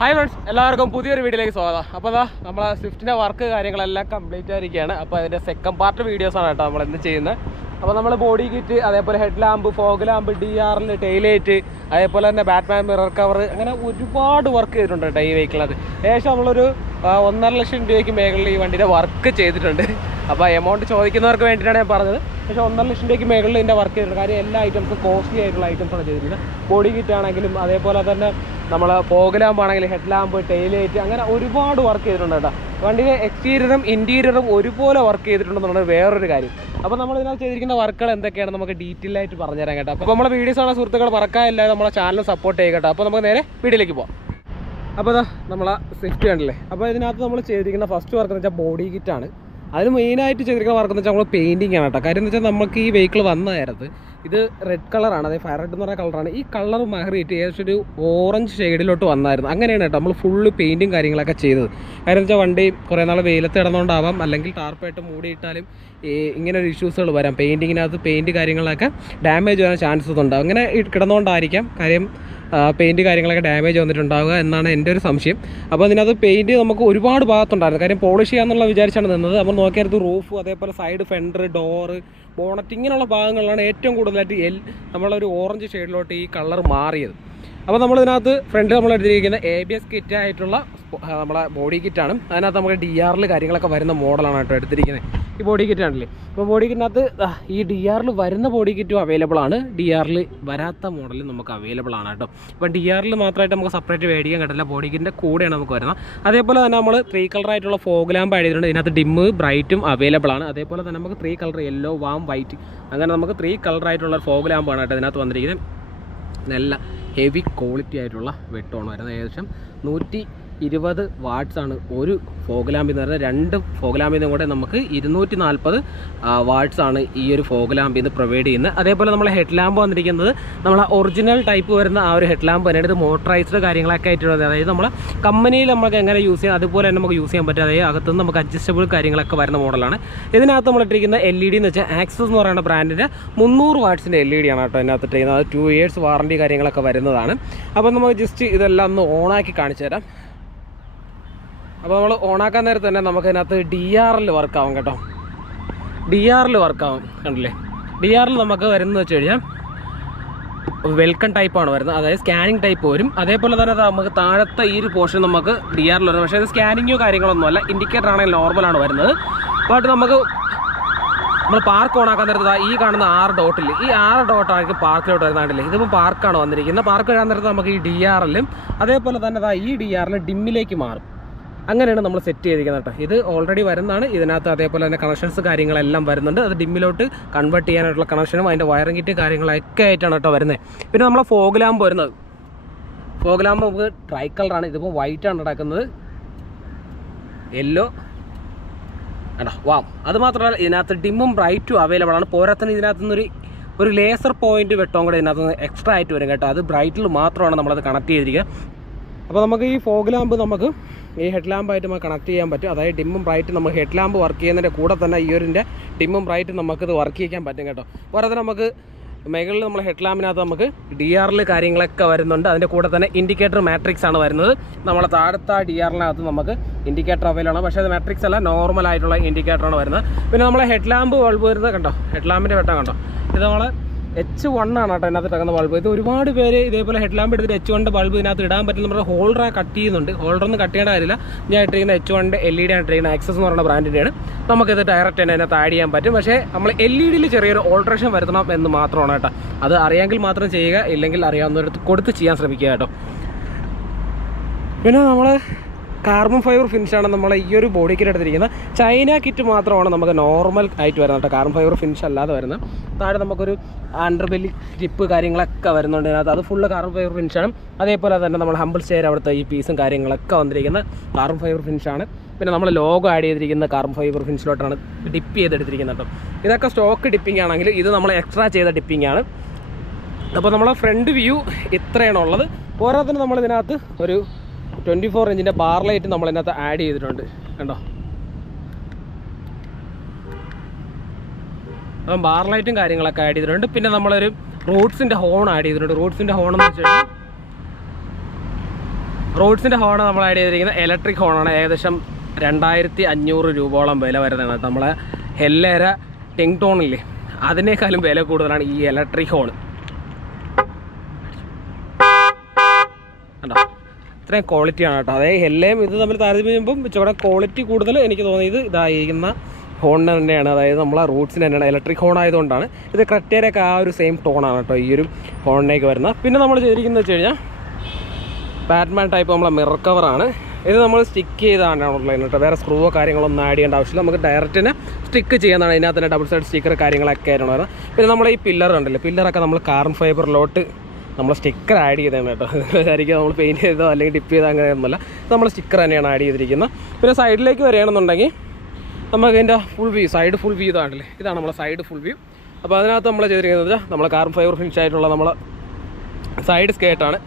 Hi friends, എല്ലാവർക്കും പുതിയൊരു വീഡിയോയിലേക്ക് സ്വാഗതം. അപ്പോൾ അതാ നമ്മളെ സ്വിഫ്റ്റിൻ്റെ വർക്ക് കാര്യങ്ങളെല്ലാം കംപ്ലീറ്റ് ആയിരിക്കുകയാണ്. അപ്പോൾ അതിൻ്റെ സെക്കൻഡ് പാർട്ട് വീഡിയോസാണ് കേട്ടോ നമ്മൾ ഇന്ന് ചെയ്യുന്നത്. അപ്പോൾ നമ്മൾ ബോഡി കിറ്റ്, അതേപോലെ head lamp, fog lamp, DRL, taillight, അതേപോലെ തന്നെ ബാറ്റ്മാൻ മിറർ കവർ, അങ്ങനെ ഒരുപാട് വർക്ക് ചെയ്തിട്ടുണ്ട് കേട്ടോ ഈ വെഹിക്കിളിനകത്ത്. ഏകദേശം നമ്മളൊരു 1.5 ലക്ഷം രൂപയ്ക്ക് മേഖലയിൽ ഈ വണ്ടിയുടെ വർക്ക് ചെയ്തിട്ടുണ്ട്. അപ്പോൾ എമൗണ്ട് ചോദിക്കുന്നവർക്ക് വേണ്ടിയിട്ടാണ് ഞാൻ പറഞ്ഞത്. പക്ഷേ 1.5 ലക്ഷം രൂപയ്ക്ക് മേഖലയിൽ ഇതിൻ്റെ വർക്ക് ചെയ്തിട്ടുണ്ട്. കാര്യം എല്ലാ ഐറ്റംസും കോസ്റ്റ്ലി ആയിട്ടുള്ള ഐറ്റംസാണ് ചെയ്തിരിക്കുന്നത്. ബോഡി കിറ്റ് ആണെങ്കിലും അതേപോലെ തന്നെ നമ്മൾ ഫോഗ് ലാമ്പ് ആണെങ്കിലും ഹെഡ് ലാമ്പ്, ടൈലൈറ്റ്, അങ്ങനെ ഒരുപാട് വർക്ക് ചെയ്തിട്ടുണ്ട് കേട്ടോ. വണ്ടിയുടെ എക്സ്റ്റീരിയറും ഇൻറ്റീരിയറും ഒരുപോലെ വർക്ക് ചെയ്തിട്ടുണ്ടെന്നുള്ളത് വേറൊരു കാര്യം. അപ്പോൾ നമ്മൾ ഇതിനകത്ത് ചെയ്തിരിക്കുന്ന വർക്കുകൾ എന്തൊക്കെയാണ് നമുക്ക് ഡീറ്റെയിൽ ആയിട്ട് പറഞ്ഞുതരാം കേട്ടോ. അപ്പോൾ നമ്മളെ വീഡിയോസാണ് സുഹൃത്തുക്കൾ പറക്കാനില്ലാതെ നമ്മളെ ചാനൽ സപ്പോർട്ട് ചെയ്യുക കേട്ടോ. അപ്പോൾ നമുക്ക് നേരെ വീഡിയോയിലേക്ക് പോകാം. അപ്പോൾ അതാ നമ്മളെ സ്വിഫ്റ്റ് കണ്ടില്ലേ. അപ്പോൾ ഇതിനകത്ത് നമ്മൾ ചെയ്തിരിക്കുന്ന ഫസ്റ്റ് വർക്ക് എന്ന് വെച്ചാൽ ബോഡി കിറ്റാണ്. അതിന് മെയിനായിട്ട് ചെയ്തിരിക്കുന്ന വർക്ക് എന്ന് വെച്ചാൽ നമ്മൾ പെയിൻറ്റിങ് ആണ് കേട്ടോ. കാര്യം എന്ന് വെച്ചാൽ നമുക്ക് ഈ വെഹിക്കിൾ വന്ന നേരത്ത് ഇത് റെഡ് കളറാണ്, അതായത് ഫയർ റെഡ് എന്ന് പറയുന്ന കളറാണ്. ഈ കളർ മാറിയിട്ട് ഏകദേശം ഒരു ഓറഞ്ച് ഷെയ്ഡിലോട്ട് വന്നായിരുന്നു. അങ്ങനെയാണ് കേട്ടോ നമ്മൾ ഫുള്ള് പെയിൻറ്റും കാര്യങ്ങളൊക്കെ ചെയ്തത്. കാര്യം എന്ന് വെച്ചാൽ വണ്ടി കുറേ നാൾ വെയിലത്ത് കിടന്നുകൊണ്ടാവാം, അല്ലെങ്കിൽ ടാർപ്പായിട്ട് മൂടിയിട്ടാലും ഇങ്ങനെ ഒരു ഇഷ്യൂസുകൾ വരാം. പെയിൻറ്റിങ്ങിനകത്ത് പെയിൻറ്റ് കാര്യങ്ങളൊക്കെ ഡാമേജ് വരാൻ ചാൻസസ് ഉണ്ട്. അങ്ങനെ കിടന്നുകൊണ്ടായിരിക്കാം കാര്യം പെയിൻറ്റ് കാര്യങ്ങളൊക്കെ ഡാമേജ് വന്നിട്ടുണ്ടാവുക എന്നാണ് എൻ്റെ ഒരു സംശയം. അപ്പോൾ അതിനകത്ത് പെയിൻറ്റ് നമുക്ക് ഒരുപാട് ഭാഗത്തുണ്ടായിരുന്നു. കാര്യം പോളിഷ് ചെയ്യാന്നുള്ള വിചാരിച്ചാണ് നിന്നത്. നമ്മൾ നോക്കിയത് റൂഫ്, അതേപോലെ സൈഡ് ഫെൻഡർ, ഡോറ്, ബോണറ്റ്, ഇങ്ങനെയുള്ള ഭാഗങ്ങളിലാണ് ഏറ്റവും കൂടുതലായിട്ട് നമ്മളൊരു ഓറഞ്ച് ഷെയ്ഡിലോട്ട് ഈ കളർ മാറിയത്. അപ്പോൾ നമ്മളിതിനകത്ത് ഫ്രണ്ട് നമ്മൾ എടുത്തിരിക്കുന്ന ABS കിറ്റായിട്ടുള്ള നമ്മളെ ബോഡി കിറ്റാണ്. അതിനകത്ത് നമുക്ക് DRL കാര്യങ്ങളൊക്കെ വരുന്ന മോഡലാണ് കേട്ടോ എടുത്തിരിക്കുന്നത്. ഈ ബോഡി കിറ്റാണല്ലേ. അപ്പോൾ ബോഡി കിറ്റിനകത്ത് ഈ DRL വരുന്ന ബോഡി കിറ്റും അവൈലബിൾ ആണ്, DRL വരാത്ത മോഡലും നമുക്ക് അവൈലബിൾ ആണ് കേട്ടോ. അപ്പോൾ DRL മാത്രമായിട്ട് നമുക്ക് സെപ്പറേറ്റ് മേടിക്കാൻ കിട്ടില്ല, ബോഡി കിറ്റിൻ്റെ കൂടെയാണ് നമുക്ക് വരുന്നത്. അതേപോലെ തന്നെ നമ്മൾ 3 കളറായിട്ടുള്ള ഫോഗ് ലാമ്പ് ആഡ് ചെയ്തിട്ടുണ്ട്. ഇതിനകത്ത് ഡിമ്മ്, ബ്രൈറ്റും അവൈലബിൾ ആണ്. അതേപോലെ തന്നെ നമുക്ക് 3 കളർ, യെല്ലോ, വാം, വൈറ്റ്, അങ്ങനെ നമുക്ക് 3 കളറായിട്ടുള്ള ഫോഗ് ലാമ്പാണ് കേട്ടോ ഇതിനകത്ത് വന്നിരിക്കുന്നത്. നല്ല ഹെവി ക്വാളിറ്റി ആയിട്ടുള്ള വെട്ടമാണ് വരുന്നത്. ഏകദേശം 120 വാട്ട്സാണ് ഒരു ഫോഗ് ലാമ്പിൽ നിന്ന് വരുന്നത്. 2 ഫോഗ് ലാമ്പിൽ നിന്നും കൂടെ നമുക്ക് 240 വാട്ട്സാണ് ഈ ഒരു ഫോഗ് ലാമ്പിൽ നിന്ന് പ്രൊവൈഡ് ചെയ്യുന്നത്. അതേപോലെ നമ്മൾ ഹെഡ് ലാമ്പ് വന്നിരിക്കുന്നത് നമ്മൾ ഒറിജിനൽ ടൈപ്പ് വരുന്ന ആ ഒരു ഹെഡ് ലാമ്പ് തന്നെയാണ്. ഇത് മോട്ടറൈസ്ഡ് കാര്യങ്ങളൊക്കെ ആയിട്ടുള്ളത്. അതായത് നമ്മൾ കമ്പനിയിൽ നമുക്ക് എങ്ങനെ യൂസ് ചെയ്യാം അതുപോലെ തന്നെ നമുക്ക് യൂസ് ചെയ്യാൻ പറ്റും. അതായത് അകത്തുനിന്ന് നമുക്ക് അഡ്ജസ്റ്റബിൾ കാര്യങ്ങളൊക്കെ വരുന്ന മോഡലാണ്. ഇതിനകത്ത് നമ്മൾ ഇട്ടിരിക്കുന്ന LED എന്ന് വെച്ചാൽ ആക്സസ് എന്ന് പറയുന്ന ബ്രാൻഡിൻ്റെ 300 വാട്ട്സിൻ്റെ LED ആണ് കേട്ടോ ഇതിനകത്ത് ഇട്ടിരിക്കുന്നത്. അത് 2 years വാറണ്ടി കാര്യങ്ങളൊക്കെ വരുന്നതാണ്. അപ്പോൾ നമുക്ക് ജസ്റ്റ് ഇതെല്ലാം ഒന്ന് ഓണാക്കി കാണിച്ചു തരാം. അപ്പോൾ നമ്മൾ ഓണാക്കാൻ നേരത്ത് തന്നെ നമുക്കതിനകത്ത് DRL വർക്കാവും കേട്ടോ. DRL വർക്കാവും കണ്ടില്ലേ. DRL നമുക്ക് വരുന്നത് വെച്ച് കഴിഞ്ഞാൽ വെൽക്കം ടൈപ്പാണ് വരുന്നത്, അതായത് സ്കാനിങ് ടൈപ്പ് വരും. അതേപോലെ തന്നെ നമുക്ക് താഴത്തെ ഈ ഒരു പോർഷൻ നമുക്ക് DRL വരും. പക്ഷേ അത് സ്കാനിങ്ങോ കാര്യങ്ങളൊന്നുമല്ല, ഇൻഡിക്കേറ്റർ ആണെങ്കിൽ നോർമലാണ് വരുന്നത്. ബട്ട് നമ്മൾ പാർക്ക് ഓണാക്കാൻ നേരത്ത് ഈ കാണുന്ന 6 ഡോട്ടിൽ ഈ 6 ഡോട്ടായിരിക്കും പാർക്കിലോട്ട് വരുന്നതായിട്ടില്ലേ. ഇതിപ്പോൾ പാർക്കാണ് വന്നിരിക്കുന്നത്. പാർക്ക് വരാൻ നേരത്ത് നമുക്ക് ഈ DRLും അതേപോലെ തന്നെ ഈ DRL ഡിമ്മിലേക്ക് മാറും. അങ്ങനെയാണ് നമ്മൾ സെറ്റ് ചെയ്തിരിക്കുന്നത് കേട്ടോ. ഇത് ഓൾറെഡി വരുന്നതാണ്. ഇതിനകത്ത് അതേപോലെ തന്നെ കണക്ഷൻസ് കാര്യങ്ങളെല്ലാം വരുന്നുണ്ട്. അത് ഡിമ്മിലോട്ട് കൺവേർട്ട് ചെയ്യാനായിട്ടുള്ള കണക്ഷനും അതിൻ്റെ വയറിംഗ് കിറ്റ് കാര്യങ്ങളൊക്കെ ആയിട്ടാണ് കേട്ടോ വരുന്നത്. പിന്നെ നമ്മളെ ഫോഗ് ലാമ്പ് വരുന്നത്, ഫോഗ് ലാമ്പ് നമുക്ക് ട്രൈ കളറാണ്. ഇതിപ്പോൾ വൈറ്റാണ് നടക്കുന്നത്, യെല്ലോ കേട്ടോ. വാം. അത് മാത്രമല്ല ഇതിനകത്ത് ഡിമ്മും ബ്രൈറ്റും അവൈലബിൾ ആണ്. പോരാത്തന്നെ ഇതിനകത്ത് നിന്നൊരു ഒരു ലേസർ പോയിന്റ് വെട്ടവും കൂടെ ഇതിനകത്ത് നിന്ന് എക്സ്ട്രാ ആയിട്ട് വരും കേട്ടോ. അത് ബ്രൈറ്റിൽ മാത്രമാണ് നമ്മളത് കണക്ട് ചെയ്തിരിക്കുക. അപ്പോൾ നമുക്ക് ഈ ഫോഗ് ലാമ്പ് നമുക്ക് ഈ ഹെഡ് ലാമ്പായിട്ട് നമുക്ക് കണക്ട് ചെയ്യാൻ പറ്റും. അതായത് ഡിമ്മും ബ്രൈറ്റും നമുക്ക് ഹെഡ് ലാമ്പ് വർക്ക് ചെയ്യുന്നതിൻ്റെ കൂടെ തന്നെ ഈ ഒരു ഡിമ്മും ബ്രൈറ്റും നമുക്കിത് വർക്ക് ചെയ്യാൻ പറ്റും കേട്ടോ. പോരാതെ നമുക്ക് മേഖലയിൽ നമ്മൾ ഹെഡ് ലാമ്പിനകത്ത് നമുക്ക് DRL കാര്യങ്ങളൊക്കെ വരുന്നുണ്ട്. അതിൻ്റെ കൂടെ തന്നെ ഇൻഡിക്കേറ്റർ മാട്രിക്സ് ആണ് വരുന്നത്. നമ്മളെ താഴത്തെ DRLിനകത്ത് നമുക്ക് ഇൻഡിക്കേറ്റർ അവൈലബിൾ ആണ്. പക്ഷേ അത് മാട്രിക്സ് അല്ല, നോർമൽ ആയിട്ടുള്ള ഇൻഡിക്കേറ്ററാണ് വരുന്നത്. പിന്നെ നമ്മളെ ഹെഡ് ലാമ്പ് ബൾബ് വരുന്നത് കണ്ടോ, ഹെഡ് ലാമ്പിൻ്റെ വെട്ടം കണ്ടോ. ഇത് നമ്മളെ H1 ആണ് കേട്ടോ ഇതിനകത്ത് ഇട്ടേക്കുന്ന ബൾബ്. ഇത് ഒരുപാട് പേര് ഇതേപോലെ ഹെഡ് ലാമ്പ് എടുത്തിട്ട് H1 ബൾബ് ഇതിനകത്ത് ഇടാൻ പറ്റും. നമ്മുടെ ഹോൾഡർ കട്ട് ചെയ്യുന്നുണ്ട്. ഹോൾഡറൊന്നും കട്ട് ചെയ്യേണ്ട കാര്യമില്ല. ഞാൻ ഇട്ടിരിക്കുന്ന H1 LED ആണ് ഇട്ടിരിക്കുന്ന, ആക്സസ് എന്ന് പറയുന്ന ബ്രാൻഡിൻ്റെയാണ്. നമുക്കിത് ഡയറക്റ്റ് തന്നെ അതിനകത്ത് ആഡ് ചെയ്യാൻ പറ്റും. പക്ഷേ നമ്മൾ LED ചെറിയൊരു ഓൾട്രേഷൻ വരുത്തണം എന്ന് മാത്രമാണ് കേട്ടോ. അത് അറിയാമെങ്കിൽ മാത്രം ചെയ്യുക, ഇല്ലെങ്കിൽ അറിയാവുന്നവരടുത്ത് കൊടുത്ത് ചെയ്യാൻ ശ്രമിക്കുക കേട്ടോ. പിന്നെ നമ്മൾ കാർബൺ ഫൈബർ ഫിനിഷാണ് നമ്മൾ ഈ ഒരു ബോഡി കിറ്റ് എടുത്തിരിക്കുന്നത്. ചൈന കിറ്റ് മാത്രമാണ് നമുക്ക് നോർമൽ ആയിട്ട് വരുന്നത് കേട്ടോ. കാർബൺ ഫൈബർ ഫിനിഷ് അല്ലാതെ വരുന്നത്. താഴെ നമുക്കൊരു അണ്ടർബെല്ലി ടിപ്പ് കാര്യങ്ങളൊക്കെ വരുന്നുണ്ട് ഇതിനകത്ത്. അത് ഫുള്ള് കാർബൺ ഫൈബർ ഫിനിഷാണ്. അതേപോലെ തന്നെ നമ്മൾ ഹമ്പിൾ സ്റ്റെയർ അവിടുത്തെ ഈ പീസും കാര്യങ്ങളൊക്കെ വന്നിരിക്കുന്ന കാർബൺ ഫൈബർ ഫിനിഷാണ്. പിന്നെ നമ്മൾ ലോഗോ ആഡ് ചെയ്തിരിക്കുന്ന കാർബൺ ഫൈബർ ഫിനിഷിലോട്ടാണ് ഡിപ്പ് ചെയ്തെടുത്തിരിക്കുന്നത് കേട്ടോ. ഇതൊക്കെ സ്റ്റോക്ക് ഡിപ്പിംഗ് ആണെങ്കിൽ ഇത് നമ്മൾ എക്സ്ട്രാ ചെയ്ത ഡിപ്പിംഗ് ആണ്. അപ്പോൾ നമ്മളെ ഫ്രണ്ട് വ്യൂ ഇത്രയാണ് ഉള്ളത്. പോരാതെ നമ്മൾ ഇതിനകത്ത് ഒരു 24 ഇഞ്ചിൻ്റെ ബാർ ലൈറ്റ് നമ്മൾ ഇതിനകത്ത് ആഡ് ചെയ്തിട്ടുണ്ട് കണ്ടോ. അപ്പം ബാർ ലൈറ്റും കാര്യങ്ങളൊക്കെ ആഡ് ചെയ്തിട്ടുണ്ട്. പിന്നെ നമ്മളൊരു റൂട്ട്സിൻ്റെ ഹോൺ ആഡ് ചെയ്തിട്ടുണ്ട്. റൂട്ട്സിൻ്റെ ഹോൺ എന്ന് വെച്ച് കഴിഞ്ഞാൽ റോഡ്സിൻ്റെ ഹോൺ നമ്മൾ ആഡ് ചെയ്തിരിക്കുന്നത് ഇലക്ട്രിക് ഹോണാണ്. ഏകദേശം 2500 രൂപയോളം വില വരുന്നതാണ്. നമ്മളെ ഹെല്ലേര ടിങ് ടോണില്ലേ, അതിനേക്കാളും വില കൂടുതലാണ് ഈ ഇലക്ട്രിക് ഹോൺ. കണ്ടോ, ഇത്രയും ക്വാളിറ്റിയാണ് കേട്ടോ. അതേ ഹെല്ലയും ഇത് തമ്മിൽ താരതമ്യം ചെയ്യുമ്പം ഇച്ചിരി ക്വാളിറ്റി കൂടുതൽ എനിക്ക് തോന്നിയത് ഇതായിരിക്കുന്ന ഹോണിന് തന്നെയാണ്. അതായത് നമ്മളെ റൂട്ട്സിന് തന്നെയാണ്. ഇലക്ട്രിക് ഹോൺ ആയതുകൊണ്ടാണ്. ഇത് ക്രെറ്റയിലൊക്കെ ആ ഒരു സെയിം ടോണാണ് കേട്ടോ ഈ ഒരു ഹോണിലേക്ക് വരുന്നത്. പിന്നെ നമ്മൾ ചെയ്തിരിക്കുന്നത് വെച്ച് കഴിഞ്ഞാൽ ബാറ്റ്മാൻ ടൈപ്പ് നമ്മളെ മിറർ കവറാണ്. ഇത് നമ്മൾ സ്റ്റിക്ക് ചെയ്താണ് ഉള്ളത് കേട്ടോ. വേറെ സ്ക്രൂവോ കാര്യങ്ങളൊന്നും ആഡ് ചെയ്യേണ്ട ആവശ്യമില്ല. നമുക്ക് ഡയറക്റ്റിന് സ്റ്റിക്ക് ചെയ്യാനാണ്. ഇതിനകത്ത് തന്നെ ഡബിൾ സൈഡ് സ്റ്റിക്കർ കാര്യങ്ങളൊക്കെ ആയിരുന്നു വരുന്നത്. പിന്നെ നമ്മൾ ഈ പില്ലർ കണ്ടില്ലേ, പില്ലറൊക്കെ നമ്മൾ കാർബൺ ഫൈബറിലോട്ട് നമ്മൾ സ്റ്റിക്കർ ആഡ് ചെയ്തതാണ് കേട്ടോ. വിചാരിക്കുക നമ്മൾ പെയിൻറ്റ് ചെയ്തോ അല്ലെങ്കിൽ ഡിപ്പ് ചെയ്തോ അങ്ങനെയൊന്നുമല്ല, നമ്മൾ സ്റ്റിക്കർ തന്നെയാണ് ആഡ് ചെയ്തിരിക്കുന്നത്. പിന്നെ സൈഡിലേക്ക് വരികയാണെന്നുണ്ടെങ്കിൽ നമുക്ക് ഇതിൻ്റെ full view, side full view ഇതാണല്ലേ, ഇതാണ് നമ്മളെ സൈഡ് ഫുൾ വ്യൂ. അപ്പോൾ അതിനകത്ത് നമ്മൾ ചെയ്തിരിക്കുന്നത് നമ്മൾ കാർബൺ ഫൈബർ ഫിനിഷ് ആയിട്ടുള്ള നമ്മളെ സൈഡ് സ്കേർട്ടാണ്.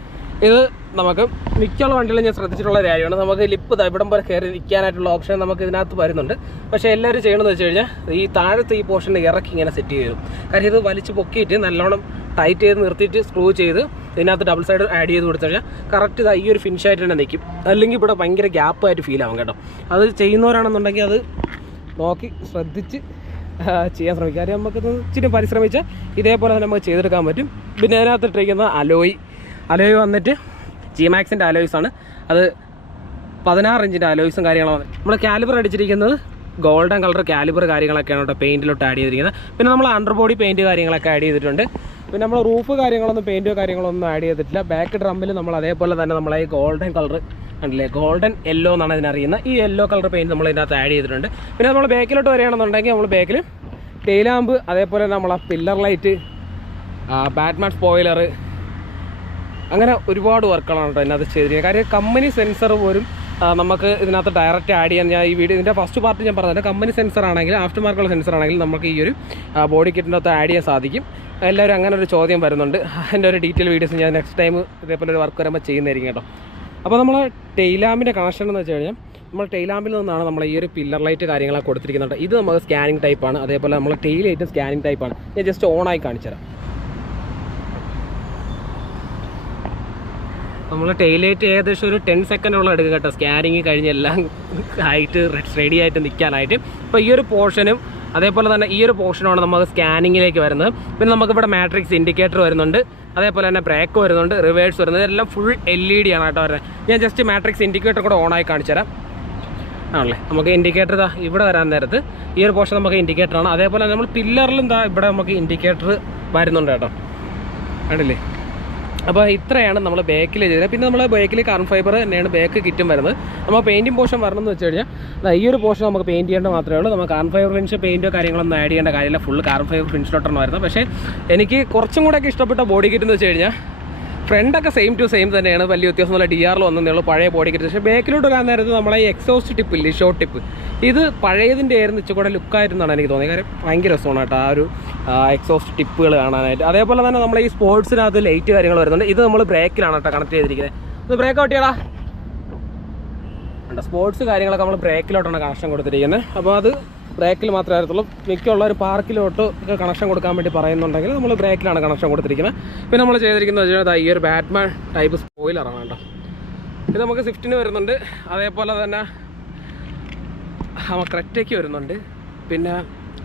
ഇത് നമുക്ക് മിക്കുള്ള വണ്ടികളും ഞാൻ ശ്രദ്ധിച്ചിട്ടുള്ള കാര്യമാണ്. നമുക്ക് ലിപ്പ് ഇവിടം പോലെ കയറി നിൽക്കാനായിട്ടുള്ള ഓപ്ഷൻ നമുക്ക് ഇതിനകത്ത് വരുന്നുണ്ട്. പക്ഷേ എല്ലാവരും ചെയ്യണമെന്ന് വെച്ച് കഴിഞ്ഞാൽ ഈ താഴത്തെ ഈ പോർഷൻ ഇറക്കി ഇങ്ങനെ സെറ്റ് ചെയ്യും. കാര്യം ഇത് വലിച്ച് പൊക്കിയിട്ട് നല്ലോണം ടൈറ്റ് ചെയ്ത് നിർത്തിയിട്ട് സ്ക്രൂ ചെയ്ത് ഇതിനകത്ത് ഡബിൾ സൈഡ് ആഡ് ചെയ്ത് കൊടുത്തു കഴിഞ്ഞാൽ കറക്റ്റ് ഇത് ഈ ഒരു ഫിനിഷായിട്ട് തന്നെ നിൽക്കും. അല്ലെങ്കിൽ ഇവിടെ ഭയങ്കര ഗ്യാപ്പായിട്ട് ഫീൽ ആവും കേട്ടോ. അത് ചെയ്യുന്നവരാണെന്നുണ്ടെങ്കിൽ അത് നോക്കി ശ്രദ്ധിച്ച് ചെയ്യാൻ ശ്രമിക്കുക. കാര്യം നമുക്കിത് ഇച്ചിരി പരിശ്രമിച്ചാൽ ഇതേപോലെ തന്നെ നമുക്ക് ചെയ്തെടുക്കാൻ പറ്റും. പിന്നെ അതിനകത്ത് ഇട്ടിരിക്കുന്ന അലോയ് വന്നിട്ട് G-Maxൻ്റെ അലോയ്സാണ്. അത് 16 ഇഞ്ചിൻ്റെ അലോയ്സും കാര്യങ്ങളാണ്. നമ്മൾ കാലിബർ അടിച്ചിരിക്കുന്നത് ഗോൾഡൻ കളർ കാലിബർ കാര്യങ്ങളൊക്കെയാണ് കേട്ടോ പെയിൻറ്റിലോട്ട് ആഡ് ചെയ്തിരിക്കുന്നത്. പിന്നെ നമ്മൾ അണ്ടർ ബോഡി പെയിൻറ്റ് കാര്യങ്ങളൊക്കെ ആഡ് ചെയ്തിട്ടുണ്ട്. പിന്നെ നമ്മൾ റൂഫ് കാര്യങ്ങളൊന്നും പെയിൻറ്റോ കാര്യങ്ങളൊന്നും ആഡ് ചെയ്തിട്ടില്ല. ബാക്ക് ഡ്രമ്മിൽ നമ്മൾ അതേപോലെ തന്നെ നമ്മളെ ഈ ഗോൾഡൻ കളർ കണ്ടില്ലേ, ഗോൾഡൻ യെല്ലോ എന്നാണ് ഇതിനറിയുന്നത്. ഈ യെല്ലോ കളർ പെയിൻറ്റ് നമ്മൾ ഇതിനകത്ത് ആഡ് ചെയ്തിട്ടുണ്ട്. പിന്നെ നമ്മൾ ബാക്കിലോട്ട് വരികയാണെന്നുണ്ടെങ്കിൽ നമ്മൾ ബാക്കിൽ ടെയിലാമ്പ്, അതേപോലെ നമ്മളെ പില്ലർ ലൈറ്റ്, ബാറ്റ്മാൻ സ്പോയിലർ, അങ്ങനെ ഒരുപാട് വർക്കുകളാണ് കേട്ടോ ഇതിനകത്ത് ചെയ്തിരിക്കുന്നത്. കാര്യം കമ്പനി സെൻസർ പോലും നമുക്ക് ഇതിനകത്ത് ഡയറക്റ്റ് ആഡ് ചെയ്യാൻ, ഞാൻ ഈ വീഡിയോ ഇതിൻ്റെ ഫസ്റ്റ് പാർട്ട് ഞാൻ പറഞ്ഞത് കമ്പനി സെൻസർ ആണെങ്കിൽ, ആഫ്റ്റർ മാർക്കുള്ള സെൻസർ ആണെങ്കിൽ നമുക്ക് ഈ ഒരു ബോഡി കിറ്റിൻ്റെ അകത്ത് ആഡ് ചെയ്യാൻ സാധിക്കും. എല്ലാവരും അങ്ങനെ ഒരു ചോദ്യം വരുന്നുണ്ട്. അതിൻ്റെ ഒരു ഡീറ്റെയിൽ വീഡിയോസ് ഞാൻ നെക്സ്റ്റ് ടൈം ഇതേപോലെ ഒരു വർക്ക് വരുമ്പോൾ ചെയ്യുന്നതായിരിക്കും കേട്ടോ. അപ്പോൾ നമ്മൾ ടെയിലാമ്പിൻ്റെ കണക്ഷൻ എന്ന് വെച്ച് കഴിഞ്ഞാൽ നമ്മൾ ടെയിലാമ്പിൽ നിന്നാണ് നമ്മൾ ഈ ഒരു പില്ലർ ലൈറ്റ് കാര്യങ്ങളൊക്കെ കൊടുത്തിരിക്കുന്നുണ്ട്. ഇത് നമുക്ക് സ്കാനിങ് ടൈപ്പാണ്. അതേപോലെ നമ്മൾ ടെയിൽ ലൈറ്റും സ്കാനിങ് ടൈപ്പാണ്. ഞാൻ ജസ്റ്റ് ഓണായി കാണിച്ചു തരാം. നമ്മൾ ടെയിലൈറ്റ് ഏകദേശം ഒരു 10 സെക്കൻഡോളം എടുക്കും കേട്ടോ സ്കാനിങ് കഴിഞ്ഞ് എല്ലാം ആയിട്ട് റെഡി ആയിട്ട് നിൽക്കാനായിട്ട്. അപ്പോൾ ഈ ഒരു പോർഷനും അതേപോലെ തന്നെ ഈ ഒരു പോർഷനാണ് നമുക്ക് സ്കാനിങ്ങിലേക്ക് വരുന്നത്. പിന്നെ നമുക്കിവിടെ മാട്രിക്സ് ഇൻഡിക്കേറ്റർ വരുന്നുണ്ട്, അതേപോലെ തന്നെ ബ്രേക്ക് വരുന്നുണ്ട്, റിവേഴ്സ് വരുന്നത്, എല്ലാം ഫുൾ LED ആണ് കേട്ടോ വരുന്നത്. ഞാൻ ജസ്റ്റ് മാട്രിക്സ് ഇൻഡിക്കേറ്റർ കൂടെ ഓണായി കാണിച്ചു തരാം. ആണല്ലേ, നമുക്ക് ഇൻഡിക്കേറ്റർ ഇവിടെ വരാൻ നേരത്ത് ഈ ഒരു പോർഷൻ നമുക്ക് ഇൻഡിക്കേറ്ററാണ്. അതേപോലെ നമ്മൾ പില്ലറിലും ഇവിടെ നമുക്ക് ഇൻഡിക്കേറ്റർ വരുന്നുണ്ട് കേട്ടോ, കണ്ടില്ലേ. അപ്പോൾ ഇത്രയാണ് നമ്മൾ ബാക്കിൽ ചെയ്തത്. പിന്നെ നമ്മൾ ബാക്കിൽ കാർബൺ ഫൈബർ തന്നെയാണ് ബാക്ക് കിറ്റും വരുന്നത്. നമ്മൾ പെയിൻറ്റിംഗ് പോർഷൻ വരണമെന്ന് വെച്ച് കഴിഞ്ഞാൽ ഈ ഒരു പോർഷൻ നമുക്ക് പെയിൻറ്റ് ചെയ്യേണ്ട മാത്രമേ ഉള്ളൂ. നമുക്ക് കാർബൺ ഫൈബർ ഫിനിഷ് പെയിൻറ്റോ കാര്യങ്ങളൊന്നും ആഡ് ചെയ്യേണ്ട കാര്യമില്ല. ഫുൾ കാർബൺ ഫൈബർ ഫിനിഷിലോട്ടാണ് വരുന്നത്. പക്ഷേ എനിക്ക് കുറച്ചും കൂടെയൊക്കെ ഇഷ്ടപ്പെട്ട ബോഡി കിറ്റ് എന്ന് വെച്ച് കഴിഞ്ഞാൽ ഫ്രണ്ടൊക്കെ സെയിം ടു സെയിം തന്നെയാണ്, വലിയ വ്യത്യാസമൊന്നുമില്ല. DR വന്നതേ ഉള്ളൂ പഴയ ബോഡി കിറ്റ്. പക്ഷേ ബാക്കിലോട്ട് വരാൻ നേരത്ത് നമ്മളെ ഈ എക്സോസ്റ്റ് ടിപ്പ് ഇല്ലേ, ഷോർട്ട് ടിപ്പ്, ഇത് പഴയതിൻ്റെ ആയിരുന്നു ഇച്ചിരി കൂടെ ലുക്കായിരുന്നാണ് എനിക്ക് തോന്നിയത്. കാര്യം ഭയങ്കര രസമാണ് കേട്ടോ ആ ഒരു എക്സോസ്റ്റ് ടിപ്പുകൾ കാണാനായിട്ട്. അതേപോലെ തന്നെ നമ്മൾ ഈ സ്പോർട്സിനകത്ത് ലൈറ്റ് കാര്യങ്ങൾ വരുന്നുണ്ട്. ഇത് നമ്മൾ ബ്രേക്കിലാണ് കേട്ടോ കണക്ട് ചെയ്തിരിക്കുന്നത്. ഇത് ബ്രേക്ക് ഔട്ടിയാടാ സ്പോർട്സ് കാര്യങ്ങളൊക്കെ നമ്മൾ ബ്രേക്കിലോട്ടാണ് കണക്ഷൻ കൊടുത്തിരിക്കുന്നത്. അപ്പോൾ അത് ബ്രേക്കിൽ മാത്രമേ അറിയത്തുള്ളൂ. മിക്കുള്ള ഒരു പാർക്കിലോട്ട് ഒക്കെ കണക്ഷൻ കൊടുക്കാൻ വേണ്ടി പറയുന്നുണ്ടെങ്കിൽ നമ്മൾ ബ്രേക്കിലാണ് കണക്ഷൻ കൊടുത്തിരിക്കുന്നത്. പിന്നെ നമ്മൾ ചെയ്തിരിക്കുന്നത് വെച്ചാൽ ഈ ഒരു ബാറ്റ്മാൻ ടൈപ്പ് സ്പോയിലറാണ് കേട്ടോ. ഇത് നമുക്ക് സ്വിഫ്റ്റിന് വരുന്നുണ്ട്, അതേപോലെ തന്നെ ക്രെറ്റയ്ക്ക് വരുന്നുണ്ട്, പിന്നെ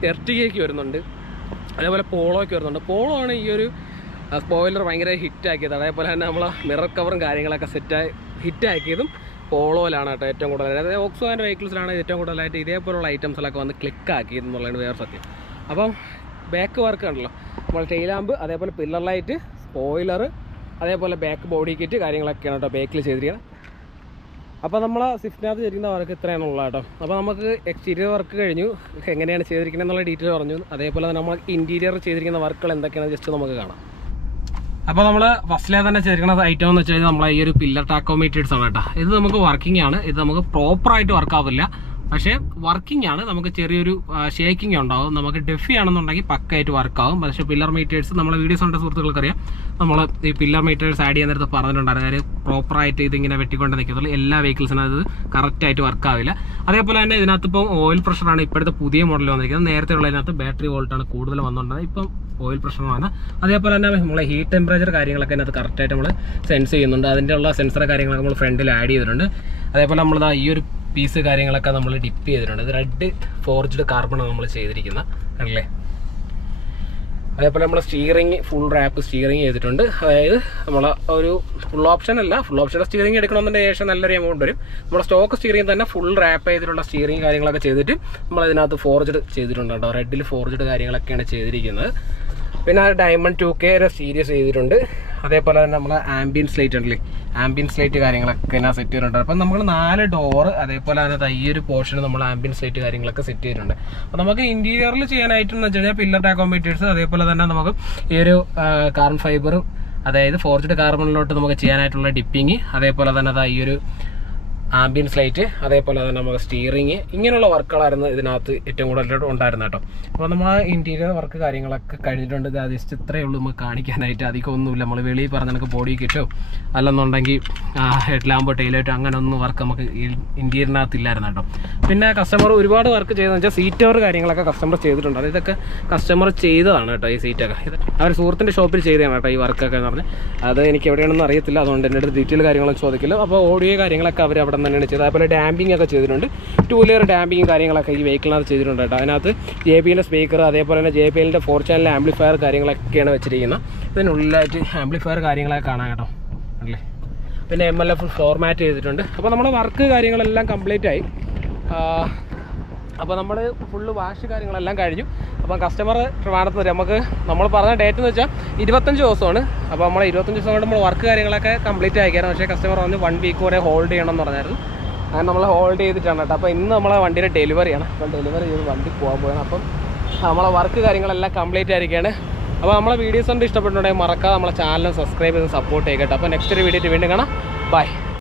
എർട്ടിഗയ്ക്ക് വരുന്നുണ്ട്, അതേപോലെ പോളോയ്ക്ക് വരുന്നുണ്ട്. പോളോ ആണ് ഈ ഒരു സ്പോയിലർ ഭയങ്കര ഹിറ്റാക്കിയത്. അതേപോലെ തന്നെ നമ്മൾ മിറർ കവറും കാര്യങ്ങളൊക്കെ ഹിറ്റാക്കിയതും പോളോയിലാണ് കേട്ടോ ഏറ്റവും കൂടുതൽ. അതായത് ഓക്സോ ആൻഡ് വെഹിക്കിൾസിലാണ് ഏറ്റവും കൂടുതലായിട്ട് ഇതേപോലുള്ള ഐറ്റംസിലൊക്കെ വന്ന് ക്ലിക്കാക്കിയെന്നുള്ളതാണ് വേറെ സത്യം. അപ്പം ബാക്ക് വർക്ക് ഉണ്ടല്ലോ, നമ്മൾ ടെയിലാമ്പ്, അതേപോലെ പില്ലർ ലൈറ്റ്, സ്പോയിലർ, അതേപോലെ ബാക്ക് ബോഡി കിറ്റ് കാര്യങ്ങളൊക്കെയാണ് കേട്ടോ ബാക്കിൽ ചെയ്തിരിക്കുന്നത്. അപ്പോൾ നമ്മൾ സ്വിഫ്റ്റിനകത്ത് ചെയ്തിരിക്കുന്ന വർക്ക് ഇത്രയാണുള്ളത് കേട്ടോ. അപ്പോൾ നമുക്ക് എക്സ്റ്റീരിയർ വർക്ക് കഴിഞ്ഞു, എങ്ങനെയാണ് ചെയ്തിരിക്കുന്നത് എന്നുള്ള ഡീറ്റെയിൽ പറഞ്ഞു. അതേപോലെ തന്നെ നമ്മൾ ഇൻറ്റീരിയർ ചെയ്തിരിക്കുന്ന വർക്കുകൾ എന്തൊക്കെയാണ് ജസ്റ്റ് നമുക്ക് കാണാം. അപ്പോൾ നമ്മൾ ഫസ്റ്റിലെ തന്നെ ചെയ്തിരിക്കുന്ന ഐറ്റം എന്ന് വെച്ച് കഴിഞ്ഞാൽ നമ്മളെ ഈ ഒരു പില്ലർ ടാക്കോമീറ്റേഴ്സ് ആണ് കേട്ടോ. ഇത് നമുക്ക് വർക്കിംഗ് ആണ്. ഇത് നമുക്ക് പ്രോപ്പറായിട്ട് വർക്കാവില്ല, പക്ഷേ വർക്കിംഗ് ആണ്. നമുക്ക് ചെറിയൊരു ഷേക്കിംഗ് ഉണ്ടാവും. നമുക്ക് ഡെഫി ആണെന്നുണ്ടെങ്കിൽ പക്കായിട്ട് വർക്കാവും. പക്ഷേ പില്ലർ മീറ്റേഴ്സ് നമ്മളെ വീഡിയോസ് ഉണ്ട് സുഹൃത്തുക്കൾക്കറിയാം. നമ്മൾ ഈ പില്ലർ മീറ്റേഴ്സ് ആഡ് ചെയ്യാൻ നേരത്ത് പറഞ്ഞിട്ടുണ്ടായിരുന്നു. കാര്യം പ്രോപ്പറായിട്ട് ഇതിങ്ങനെ വെട്ടിക്കൊണ്ട് നിൽക്കത്തുള്ളൂ. എല്ലാ വെഹിക്കിൾസിനും അത് കറക്റ്റായിട്ട് വർക്കാവില്ല. അതേപോലെ തന്നെ ഇതിനകത്ത് ഇപ്പം ഓയിൽ പ്രഷറാണ് ഇപ്പോഴത്തെ പുതിയ മോഡൽ വന്നിരിക്കുന്നത്. നേരത്തെ ഉള്ളതിനകത്ത് ബാറ്ററി വോൾട്ടാണ് കൂടുതൽ വന്നുകൊണ്ടത്. ഇപ്പം ഓയിൽ പ്രഷറുമാണ്. അതേപോലെ തന്നെ നമ്മളെ ഹീറ്റ് ടെമ്പറേച്ചർ കാര്യങ്ങളൊക്കെ അതിനകത്ത് കറക്റ്റായിട്ട് നമ്മൾ സെൻസ് ചെയ്യുന്നുണ്ട്. അതിൻ്റെ ഉള്ള സെൻസർ കാര്യങ്ങളൊക്കെ നമ്മൾ ഫ്രണ്ടിൽ ആഡ് ചെയ്തിട്ടുണ്ട്. അതേപോലെ നമ്മൾ ഈ ഒരു പീസ് കാര്യങ്ങളൊക്കെ നമ്മൾ ഡിപ്പ് ചെയ്തിട്ടുണ്ട്. ഇത് റെഡ് ഫോർജ്ഡ് കാർബണാണ് നമ്മൾ ചെയ്തിരിക്കുന്നത് അല്ലേ. അതേപോലെ നമ്മൾ സ്റ്റിയറിംഗ് ഫുൾ റാപ്പ് സ്റ്റിയറിംഗ് ചെയ്തിട്ടുണ്ട്. അതായത് നമ്മൾ ഒരു ഫുൾ ഓപ്ഷൻ അല്ല, ഫുൾ ഓപ്ഷൻ്റെ സ്റ്റിയറിംഗ് എടുക്കണമെന്നുണ്ടെങ്കിൽ ശേഷം നല്ലൊരു എമൗണ്ട് വരും. നമ്മുടെ സ്റ്റോക്ക് സ്റ്റിയറിംഗ് തന്നെ ഫുൾ റാപ്പ് ചെയ്തിട്ടുള്ള സ്റ്റിയറിംഗ് കാര്യങ്ങളൊക്കെ ചെയ്തിട്ട് നമ്മൾ ഇതിനകത്ത് ഫോർജ്ഡ് ചെയ്തിട്ടുണ്ട് കേട്ടോ. റെഡിൽ ഫോർജ്ഡ് കാര്യങ്ങളൊക്കെയാണ് ചെയ്തിരിക്കുന്നത്. പിന്നെ ഡയമണ്ട് 2K സീരീസ് ചെയ്തിട്ടുണ്ട്. അതേപോലെ തന്നെ നമ്മൾ ആംബിയൻസ് ലൈറ്റ് ഉണ്ടല്ലേ, ആംബിയൻസ് ലൈറ്റ് കാര്യങ്ങളൊക്കെ ഞാൻ സെറ്റ് ചെയ്തിട്ടുണ്ട്. അപ്പം നമ്മൾ 4 ഡോറ് അതേപോലെ തന്നെ ഈ ഒരു പോർഷന് നമ്മൾ ആംബിയൻസ് ലൈറ്റ് കാര്യങ്ങളൊക്കെ സെറ്റ് ചെയ്തിട്ടുണ്ട്. അപ്പോൾ നമുക്ക് ഇൻറ്റീരിയറിൽ ചെയ്യാനായിട്ടെന്ന് വെച്ച് കഴിഞ്ഞാൽ പില്ലർ ടാക്കോമീറ്റേഴ്സ്, അതേപോലെ തന്നെ നമുക്ക് ഈ ഒരു കാർബൺ ഫൈബറും അതായത് ഫോർജ്ഡ് കാർബണിലോട്ട് നമുക്ക് ചെയ്യാനായിട്ടുള്ള ഡിപ്പിങ്, അതേപോലെ തന്നെ ഈ ഒരു ആംബിയൻസ് ലൈറ്റ്, അതേപോലെ തന്നെ നമുക്ക് സ്റ്റിയറിങ്, ഇങ്ങനെയുള്ള വർക്കുകളായിരുന്നു ഇതിനകത്ത് ഏറ്റവും കൂടുതൽ ഉണ്ടായിരുന്നു കേട്ടോ. അപ്പോൾ നമ്മൾ ഇൻറ്റീരിയർ വർക്ക് കാര്യങ്ങളൊക്കെ കഴിഞ്ഞിട്ടുണ്ട്. ഇത് ജസ്റ്റ് ഇത്രയേ ഉള്ളൂ നമുക്ക് കാണിക്കാനായിട്ട്, അധികം ഒന്നുമില്ല. നമ്മൾ വെളിയിൽ പറഞ്ഞ നമുക്ക് ബോഡി കിട്ടോ അല്ലെന്നുണ്ടെങ്കിൽ ഹെഡ് ലാമ്പോ ടൈലൈറ്റോ അങ്ങനെ ഒന്നും വർക്ക് നമുക്ക് ഇൻറ്റീരിയറിനകത്ത് ഇല്ലായിരുന്നു കേട്ടോ. പിന്നെ കസ്റ്റമർ ഒരുപാട് വർക്ക് ചെയ്തതെന്ന് വെച്ചാൽ സീറ്റ് കവർ കാര്യങ്ങളൊക്കെ കസ്റ്റമർ ചെയ്തിട്ടുണ്ട്. അത് ഇതൊക്കെ കസ്റ്റമർ ചെയ്തതാണ് കേട്ടോ. ഈ സീറ്റൊക്കെ അവർ സുഹൃത്തിൻ്റെ ഷോപ്പിൽ ചെയ്തതാണ് കേട്ടോ ഈ വർക്കൊക്കെ എന്ന് പറഞ്ഞാൽ. അത് എനിക്ക് എവിടെയാണെന്ന് അറിയത്തില്ല, അതുകൊണ്ട് എൻ്റെ അടുത്ത് ഡീറ്റെയിൽ കാര്യങ്ങളൊന്നും ചോദിക്കില്ല. അപ്പോൾ ഓഡിയോ കാര്യങ്ങളൊക്കെ അവർ അവിടെ തന്നെയാണ് ചെയ്തത്. അതേപോലെ ഡാമ്പിംഗ് ഒക്കെ ചെയ്തിട്ടുണ്ട്. 2 ലെയർ ഡാമ്പിങ് കാര്യങ്ങളൊക്കെ ഈ വെഹിക്കിളിനകത്ത് ചെയ്തിട്ടുണ്ട് കേട്ടോ. അതിനകത്ത് JBL സ്പീക്കർ, അതേപോലെ തന്നെ JBL 4 ചാനൽ ആംപ്ലിഫയർ കാര്യങ്ങളൊക്കെയാണ് വെച്ചിരിക്കുന്നത്. ഇതിനുള്ളിലായിട്ട് ആംപ്ലിഫയർ കാര്യങ്ങളൊക്കെ കാണാം കേട്ടോ അല്ലേ. പിന്നെ MLF ഫോർമാറ്റ് ചെയ്തിട്ടുണ്ട്. അപ്പോൾ നമ്മുടെ വർക്ക് കാര്യങ്ങളെല്ലാം കംപ്ലീറ്റ് ആയി. അപ്പോൾ നമ്മൾ ഫുള്ള് വാഷ് കാര്യങ്ങളെല്ലാം കഴിഞ്ഞു. അപ്പം കസ്റ്റമർ ട്രിവാൻഡ്രത്ത് വരും. നമുക്ക് നമ്മൾ പറഞ്ഞ ഡേറ്റ് എന്ന് വെച്ചാൽ 25 ദിവസമാണ്. അപ്പോൾ നമ്മൾ 25 ദിവസം കൊണ്ട് നമ്മൾ വർക്ക് കാര്യങ്ങളൊക്കെ കംപ്ലീറ്റ് ആയിക്കായിരുന്നു. പക്ഷേ കസ്റ്റമർ പറഞ്ഞ് 1 വീക്ക് വരെ ഹോൾഡ് ചെയ്യണം എന്ന് പറഞ്ഞായിരുന്നു. അങ്ങനെ നമ്മൾ ഹോൾഡ് ചെയ്തിട്ടാണ് കേട്ടോ. അപ്പോൾ ഇന്ന് നമ്മളെ വണ്ടിയുടെ ഡെലിവറിയാണ്. അപ്പോൾ ഡെലിവറി ചെയ്ത് വണ്ടി പോകാൻ പോയാണ്. അപ്പം നമ്മളെ വർക്ക് കാര്യങ്ങളെല്ലാം കംപ്ലീറ്റ് ആയിരിക്കുകയാണ്. അപ്പോൾ നമ്മളെ വീഡിയോസ് കൊണ്ട് ഇഷ്ടപ്പെട്ടുണ്ടെങ്കിൽ മറക്കാതെ നമ്മളെ ചാനൽ സബ്സ്ക്രൈബ് ചെയ്ത് സപ്പോർട്ട് ചെയ്യുക കേട്ടോ. അപ്പോൾ നെക്സ്റ്റ് ഒരു വീഡിയോ വീണ്ടും കാണാം. ബൈ.